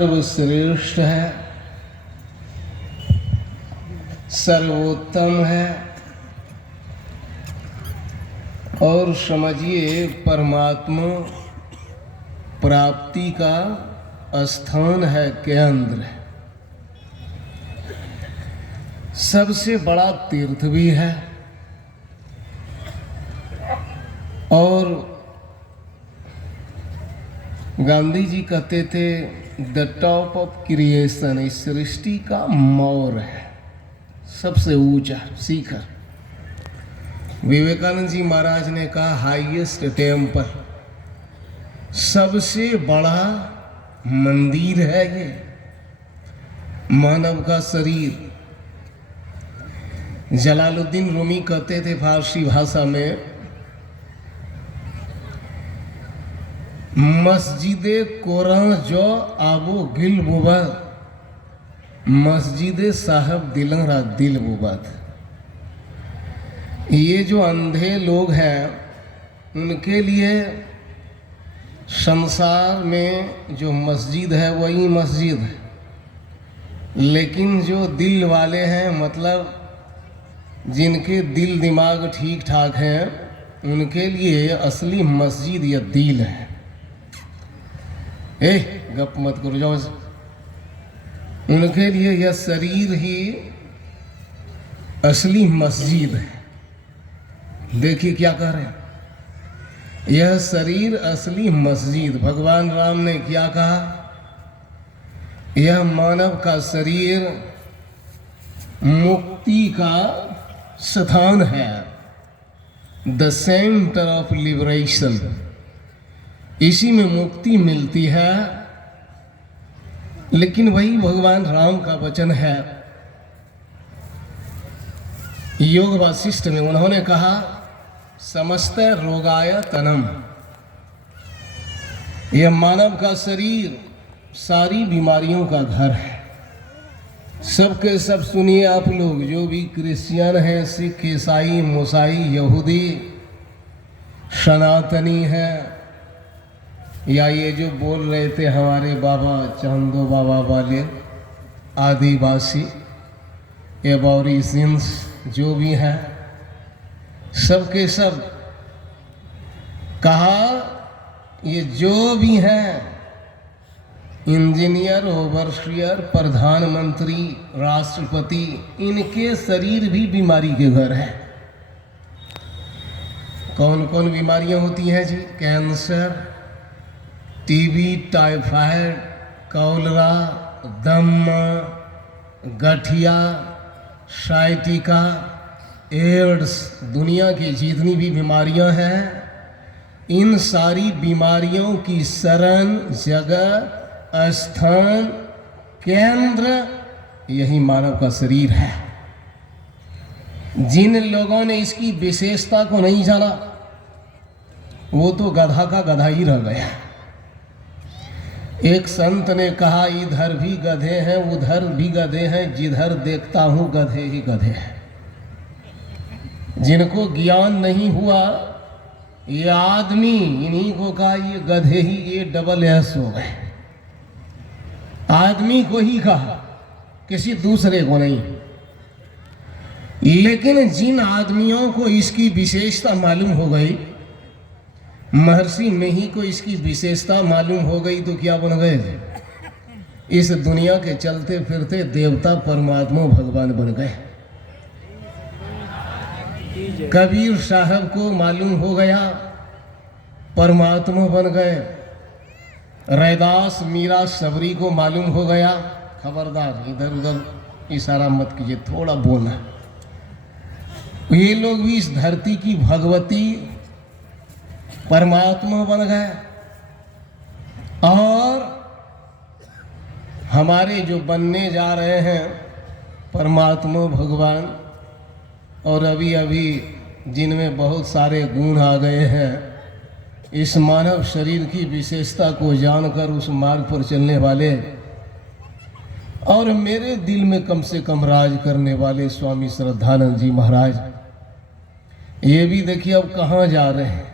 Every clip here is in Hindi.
सर्वश्रेष्ठ है, सर्वोत्तम है और समझिए परमात्मा प्राप्ति का स्थान है, केंद्र है, सबसे बड़ा तीर्थ भी है। और गांधी जी कहते थे द टॉप ऑफ क्रिएशन, इस सृष्टि का मोर है, सबसे ऊंचा शिखर। विवेकानंद जी महाराज ने कहा हाईएस्ट टेम्पल, सबसे बड़ा मंदिर है ये मानव का शरीर। जलालुद्दीन रूमी कहते थे फारसी भाषा में, मस्जिदे कोरह जो आबो गिल बुबद, मस्जिदे साहब दिलरा दिल बुबद। ये जो अंधे लोग हैं उनके लिए संसार में जो मस्जिद है वही मस्जिद है, लेकिन जो दिल वाले हैं, मतलब जिनके दिल दिमाग ठीक ठाक हैं, उनके लिए असली मस्जिद या दिल है। गप मत करो जाओ। उनके लिए यह शरीर ही असली मस्जिद है। देखिए क्या कह रहे हैं, यह शरीर असली मस्जिद। भगवान राम ने क्या कहा, यह मानव का शरीर मुक्ति का स्थान है, द सेंटर ऑफ लिबरेशन। इसी में मुक्ति मिलती है। लेकिन वही भगवान राम का वचन है योग वासिष्ठ में, उन्होंने कहा समस्त रोगाय तनम, यह मानव का शरीर सारी बीमारियों का घर है। सबके सब सुनिए आप लोग, जो भी क्रिश्चियन हैं, सिख, ईसाई, मूसाई, यहूदी, सनातनी है, या ये जो बोल रहे थे हमारे बाबा चांदो बाबा वाले आदिवासी एबोरिजिन्स जो भी हैं, सबके सब कहा ये जो भी हैं, इंजीनियर, ओवरसियर, प्रधानमंत्री, राष्ट्रपति, इनके शरीर भी बीमारी के घर है। कौन कौन बीमारियां होती हैं जी? कैंसर, टीबी, टाइफाइड, कॉलरा, दमा, गठिया, साइटिका, एड्स, दुनिया की जितनी भी बीमारियां हैं, इन सारी बीमारियों की शरण, जगह, स्थान, केंद्र यही मानव का शरीर है। जिन लोगों ने इसकी विशेषता को नहीं जाना, वो तो गधा का गधा ही रह गया। एक संत ने कहा इधर भी गधे हैं, उधर भी गधे हैं, जिधर देखता हूं गधे ही गधे हैं। जिनको ज्ञान नहीं हुआ, ये आदमी, इन्हीं को कहा ये गधे ही, ये डबल एस हो गए। आदमी को ही कहा, किसी दूसरे को नहीं। लेकिन जिन आदमियों को इसकी विशेषता मालूम हो गई, महर्षि मेही को इसकी विशेषता मालूम हो गई, तो क्या बन गए? इस दुनिया के चलते फिरते देवता, परमात्मा, भगवान बन गए। कबीर साहब को मालूम हो गया, परमात्मा बन गए। रैदास, मीरा, सबरी को मालूम हो गया, खबरदार इधर उधर इशारा मत कीजिए, थोड़ा बोलना। ये लोग भी इस धरती की भगवती, परमात्मा बन गए। और हमारे जो बनने जा रहे हैं परमात्मा, भगवान, और अभी अभी जिनमें बहुत सारे गुण आ गए हैं, इस मानव शरीर की विशेषता को जानकर उस मार्ग पर चलने वाले और मेरे दिल में कम से कम राज करने वाले स्वामी श्रद्धानंद जी महाराज, ये भी देखिए अब कहाँ जा रहे हैं।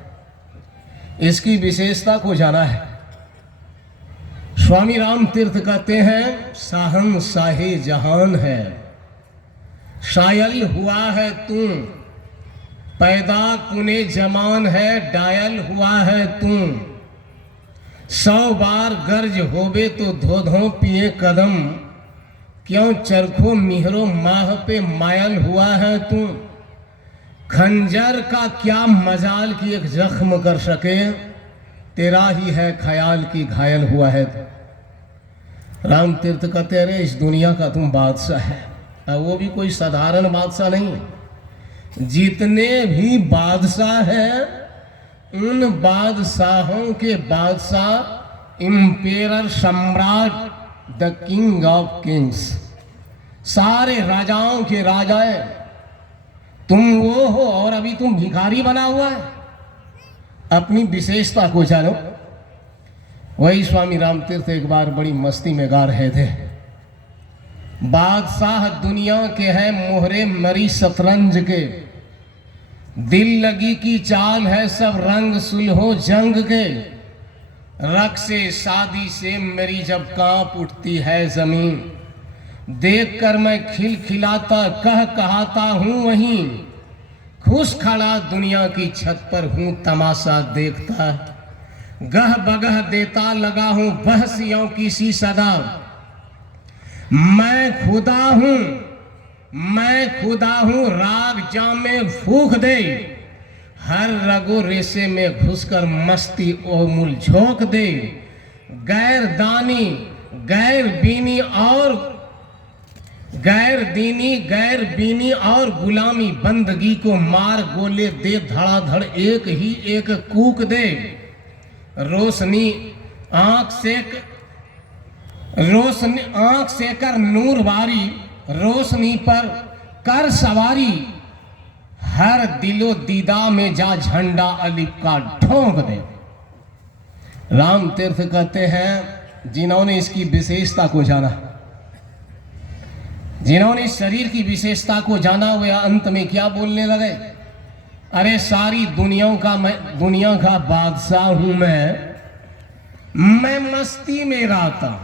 इसकी विशेषता को जाना है। स्वामी राम तीर्थ कहते हैं साहन साहे जहान है, शायल हुआ है तू, पैदा कुने जमान है, डायल हुआ है तू, 100 बार गर्ज होबे तो धो धो पिए कदम, क्यों चरखो मिहरो माह पे मायल हुआ है तू, खंजर का क्या मजाल की एक जख्म कर सके, तेरा ही है ख्याल की घायल हुआ है तू। राम तीर्थ कहते अरे इस दुनिया का तुम बादशाह है, और वो भी कोई साधारण बादशाह नहीं। जितने भी बादशाह हैं उन बादशाहों के बादशाह, इम्पेरर, सम्राट, द किंग ऑफ किंग्स, सारे राजाओं के राजा हैं। तुम वो हो और अभी तुम भिखारी बना हुआ है। अपनी विशेषता को जानो। वही स्वामी राम तीर्थ एक बार बड़ी मस्ती में गा रहे थे, बादशाह दुनिया के हैं मोहरे मरी शतरंज के, दिल लगी की चाल है सब रंग सुलहो जंग के, रख से शादी से मेरी जब कांप उठती है जमीन, देख कर मैं खिलखिलाता कहता हूँ वहीं, खुश खड़ा दुनिया की छत पर हूँ तमाशा देखता, गह बगह देता लगा हूँ बहसियों की सी सदा, मैं खुदा हूँ राग जामे फूक दे, हर रगो रेसे में घुसकर मस्ती ओमुल झोंक दे, गैर बीनी और गुलामी बंदगी को मार गोले दे धड़ाधड़ एक ही एक कूक दे, रोशनी आंख से कर नूर वारी, रोशनी पर कर सवारी, हर दिलो दीदा में जा झंडा अली का ठोंक दे। राम तीर्थ कहते हैं जिन्होंने इसकी विशेषता को जाना, जिन्होंने शरीर की विशेषता को जाना, वे अंत में क्या बोलने लगे, अरे सारी दुनिया का बादशाह हूं मैं मस्ती में रहता हूं,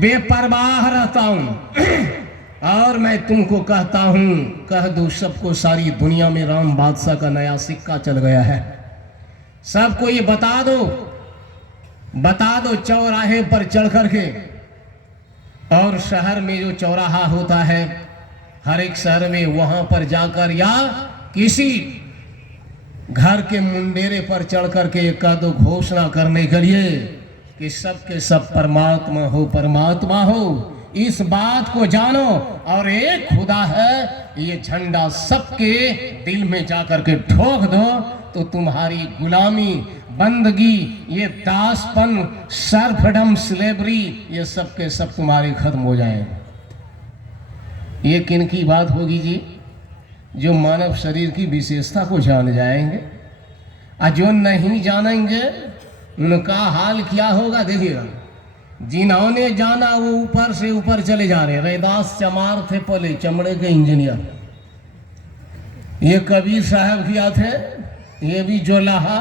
बेपरवाह रहता हूं, और मैं तुमको कहता हूं, कह दो सबको सारी दुनिया में राम बादशाह का नया सिक्का चल गया है। सबको ये बता दो चौराहे पर चढ़ करके, और शहर में जो चौराहा होता है हर एक शहर में, वहां पर जाकर या किसी घर के मुंडेरे पर चढ़ करके एक दो घोषणा करने के लिए कि सबके सब परमात्मा हो, इस बात को जानो और एक खुदा है, ये झंडा सबके दिल में जाकर के ठोक दो, तो तुम्हारी गुलामी, बंदगी, ये दासपन, सर्फडम, स्लेवरी, ये सब के सब तुम्हारे खत्म हो जाएं। ये किन की बात होगी जी? जो मानव शरीर की विशेषता को जान जाएंगे, और जो नहीं जानेंगे उनका हाल क्या होगा देखिएगा। जिन्होंने जाना वो ऊपर से ऊपर चले जा रहे। रैदास चमार थे पहले, चमड़े के इंजीनियर। ये कबीर साहब किया थे, ये भी जोलाहा,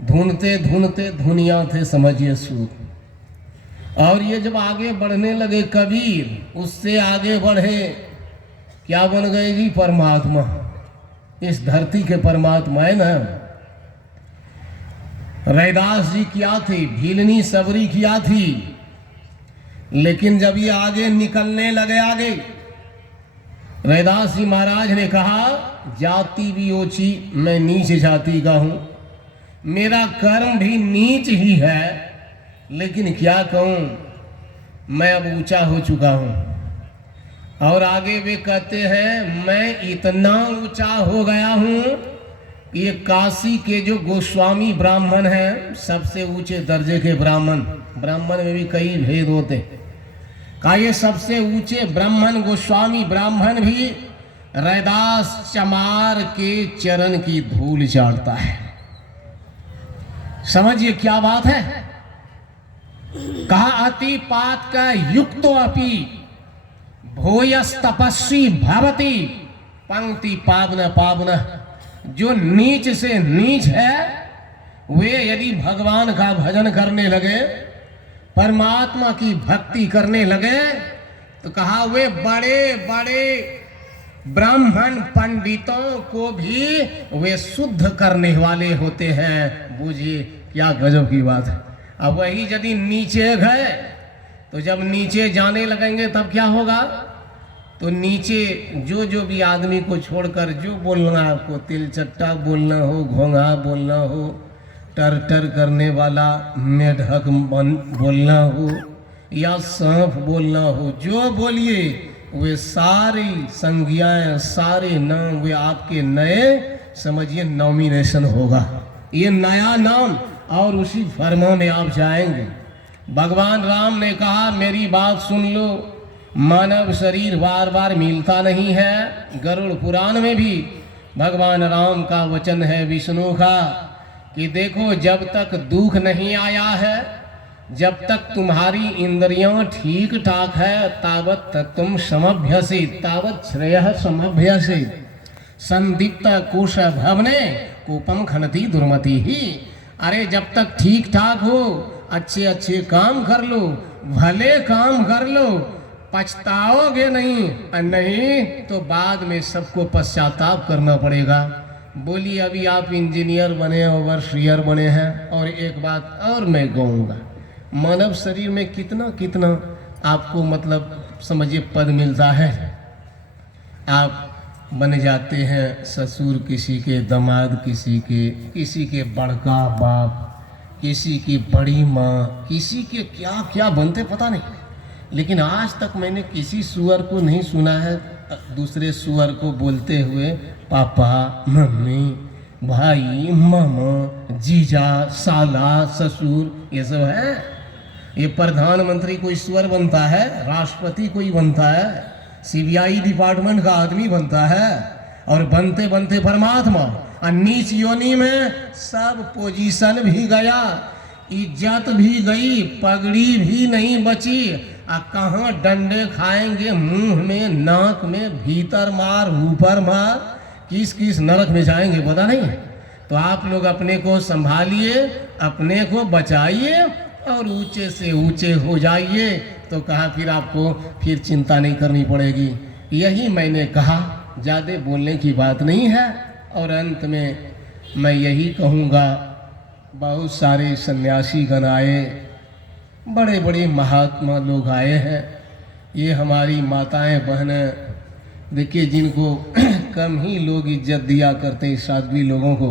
ढूंढते ढूंढते धुनिया थे समझिए सूत। और ये जब आगे बढ़ने लगे कबीर, उससे आगे बढ़े, क्या बन गए जी? परमात्मा। इस धरती के परमात्मा है ना। रैदास जी क्या थी? भीलनी सबरी किया थी। लेकिन जब ये आगे निकलने लगे, रैदास जी महाराज ने कहा, जाति भी ऊंची, मैं नीच जाति का हूं, मेरा कर्म भी नीच ही है, लेकिन क्या कहूं, मैं अब ऊंचा हो चुका हूं। और आगे वे कहते हैं, मैं इतना ऊंचा हो गया हूं, ये काशी के जो गोस्वामी ब्राह्मण हैं, सबसे ऊंचे दर्जे के ब्राह्मण में भी कई भेद होते, का ये सबसे ऊंचे ब्राह्मण, गोस्वामी ब्राह्मण भी रैदास चमार के चरण की धूल चाटता है। समझिए क्या बात है। कहा, अति पात का युक्तो अपि भूयस तपस्वी भवति, पंक्ति पावन। जो नीच से नीच है, वे यदि भगवान का भजन करने लगे परमात्मा की भक्ति करने लगे तो कहा वे बड़े बड़े ब्राह्मण पंडितों को भी वे शुद्ध करने वाले होते हैं। बूझिए क्या गजब की बात है। अब वही यदि नीचे गए तो जब नीचे जाने लगेंगे तब क्या होगा? तो नीचे जो भी आदमी को छोड़कर जो बोलना आपको, तिलचट्टा बोलना हो, घोंघा बोलना हो, टर टर करने वाला मेढक बोलना हो या सांप बोलना हो, जो बोलिए वे सारी संज्ञाएं, सारे नाम वे आपके नए समझिए नॉमिनेशन होगा। ये नया नाम और उसी फर्मा में आप जाएंगे। भगवान राम ने कहा मेरी बात सुन लो, मानव शरीर बार बार मिलता नहीं है। गरुड़ पुराण में भी भगवान राम का वचन है विष्णु का कि देखो जब तक दुख नहीं आया है, जब तक तुम्हारी इंद्रियां ठीक ठाक है, तावत तुम समभ्यसी तावत श्रेयः समभ्यसी संदीप्त कुश भवने कूपम खनती दुर्मति ही। अरे जब तक ठीक ठाक हो, अच्छे अच्छे काम कर लो, भले काम कर लो, पछताओगे नहीं, और नहीं तो बाद में सबको पश्चाताप करना पड़ेगा। बोली अभी आप इंजीनियर बने, ओवरसियर बने हैं, और एक बात और मैं कहूँगा, मानव शरीर में कितना कितना आपको मतलब समझिए पद मिलता है। आप बन जाते हैं ससुर किसी के, दामाद किसी के बड़का बाप, किसी की बड़ी माँ, किसी के क्या क्या बनते पता नहीं। लेकिन आज तक मैंने किसी सुअर को नहीं सुना है दूसरे सुअर को बोलते हुए पापा, मम्मी, भाई, मामा, जीजा, साला, ससुर, ये सब है। ये प्रधानमंत्री कोई सुअर बनता है, राष्ट्रपति कोई बनता है, सीबीआई डिपार्टमेंट का आदमी बनता है, और बनते बनते परमात्मा। और नीच योनि में सब पोजीशन भी गया, इज्जत भी गई, पगड़ी भी नहीं बची। कहाँ डंडे खाएंगे, मुंह में, नाक में, भीतर मार, ऊपर मार, किस किस नरक में जाएंगे पता नहीं। तो आप लोग अपने को संभालिए, अपने को बचाइए और ऊंचे से ऊंचे हो जाइए, तो कहा फिर आपको फिर चिंता नहीं करनी पड़ेगी। यही मैंने कहा, ज़्यादा बोलने की बात नहीं है। और अंत में मैं यही कहूँगा, बहुत सारे सन्यासी गण आए, बड़े बड़े महात्मा लोग आए हैं। ये हमारी माताएं बहनें देखिए, जिनको कम ही लोग इज्जत दिया करते हैं, साध्वी लोगों को,